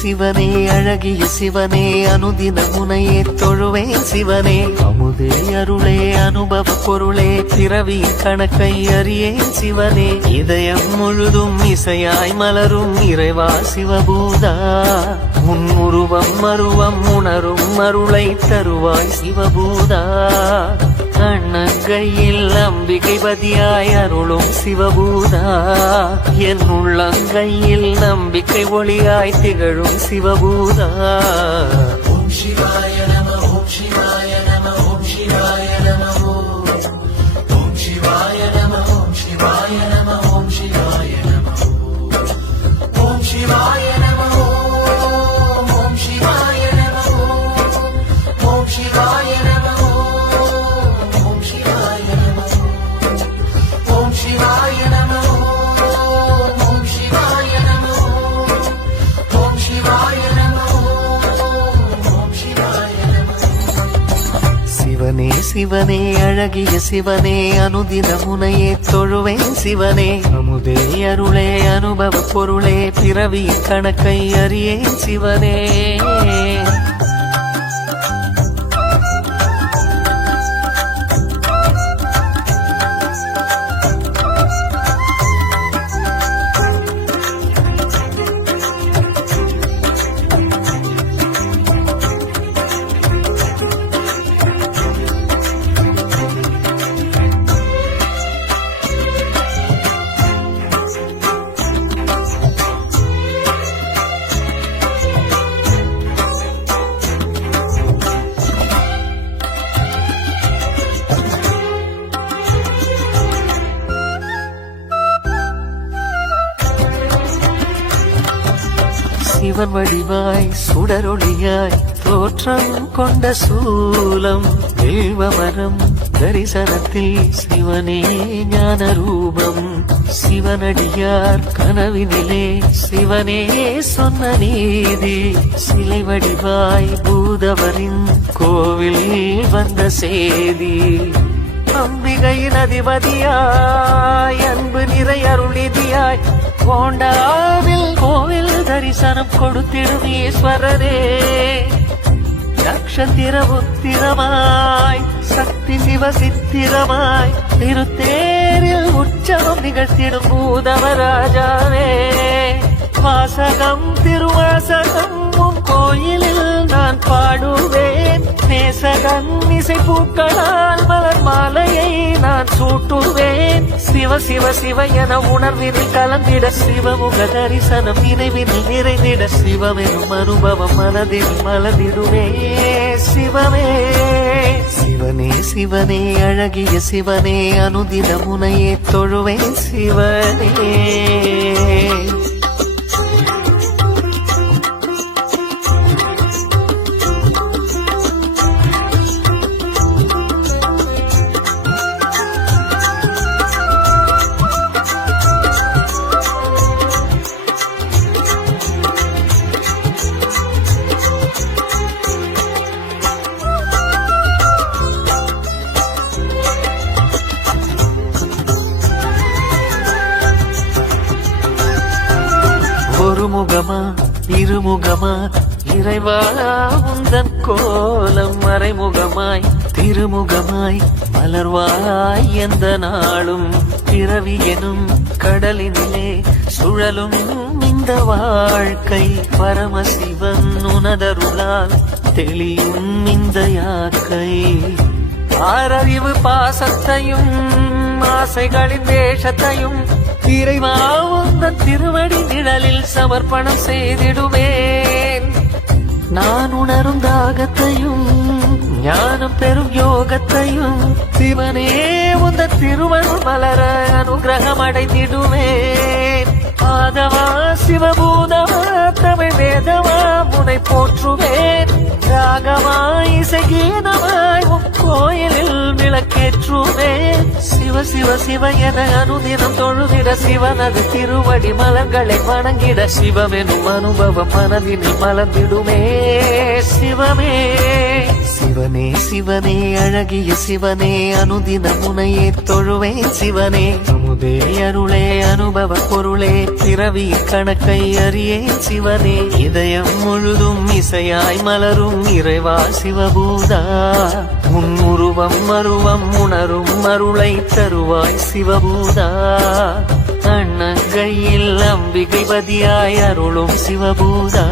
சிவனே அழகிய சிவனே அனுதின முனையே தொழுவேன் சிவனே அமுதே அருளே அனுபவ பொருளே பிறவி கணக்கை அறியேன் சிவனே இதயம் முழுதும் இசையாய் மலரும் இறைவா சிவபூதா உன் உருவம் மருவம் உணரும் அருளை தருவாய் சிவபூதா கண்ணங்கையில் அம்பிகை பதியாய் அருளும் சிவபூதா என் உள்ளங்கையில் நம்பிக்கை ஒளியாய் திகழும் சிவபூதா ஓம் சிவாய நம ஓம் சிவாய நம ஓம் சிவாய நம ஓம் சிவாய நம ஓம் சிவாய நம ஓம் சிவாய நம ஓம் சிவாய நம ஓம் சிவாய நம ஓம் சிவாய நம சிவனே சிவனே அழகிய சிவனே அனுதின முனையே தொழுவேன் சிவனே அமுதே அருளே அனுபவ பொருளே பிறவி கணக்கை அறியேன் சிவனே சிவன் வடிவாய் சுடரொளியாய் தோற்றம் கொண்ட சூலம் தேவமரம் தரிசனத்தில் சிவனே ஞான ரூபம் சிவனடியார் கனவினிலே சிவனே சொன்ன நீதி சிலை வடிவாய் பூதவரின் கோவில் வந்த சேதி அம்பிகையின் அதிபதியாய் அன்பு நிறை அருளிதியாய் கோண்டாவில் கோவில் தரிசனம் கொடுத்திடும் ஈஸ்வரரே நட்சத்திர உத்திரமாய் சக்தி சிவ சித்திரமாய் திருத்தேரில் உற்சவம் நிகழ்த்திடும் பூதவராஜாவே வாசகம் திருவாசகம் உன் கோயிலில் நான் பாடுவேன் நேசகன் இசை பூக்களால் மலர் மாலையை நான் சூட்டுவேன் சிவ சிவ சிவ என உணர்வினில் கலந்திட சிவமுக தரிசனம் நினைவினில் நிறைந்திட சிவமெனும் அனுபவம் மனதில் மலர்ந்திடுவே சிவமே சிவனே சிவனே அழகிய சிவனே அனுதின முனையே தொழுவேன் சிவனே ஒருமுகமா இருமுகமா இறைவா உந்தன் கோலம் மறைமுகமாய் திருமுகமாய் மலர்வாய் எந்த நாளும் பிறவி எனும் கடலினிலே சுழலும் இந்த வாழ்க்கை பரமசிவன் உனதருளால் தெளியும் இந்த யாக்கை ஆறறிவு பாசத்தையும் ஆசைகளின் வேஷத்தையும் இறைவா உந்தன் திருவடி நிழலில் சமர்ப்பணம் செய்திடுவேன் நான் உணரும் தாகத்தையும் ஞானம் பெறும் யோகத்தையும் சிவனே உந்தன் திருவருள் மலர அனுகிரகம் அடைந்திடுவேன் ஆதவா சிவபூதவா தமிழ் வேதவா முனை போற்றுவேன் ராகவா இசை கீதமாய் கோயிலில் விளக்கேற்றுவேன் சிவ சிவ சிவ என அனுதினம் தொழுதிட சிவனது திருவடி மலர்களை வணங்கிட சிவமெனும் அனுபவம் மனதினில் மலர்ந்திடுமே சிவமே சிவனே சிவனே அழகிய சிவனே அனுதின முனையே தொழுவேன் சிவனே அன்பே அருளே அனுபவ பொருளே பிறவி கணக்கை அறியேன் சிவனே இதயம் முழுதும் இசையாய் மலரும் இறைவா சிவபூதா உன் உருவம் அருவம் உணரும் அருளை தருவாய் சிவபூதா அண்ணங்கையில் அம்பிகை பதியாய் அருளும் சிவபூதா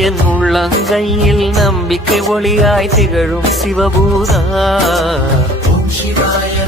என் உள்ளங்கையில் நம்பிக்கை ஒளியாய் திகழும் சிவபூதா ஓம் சிவாய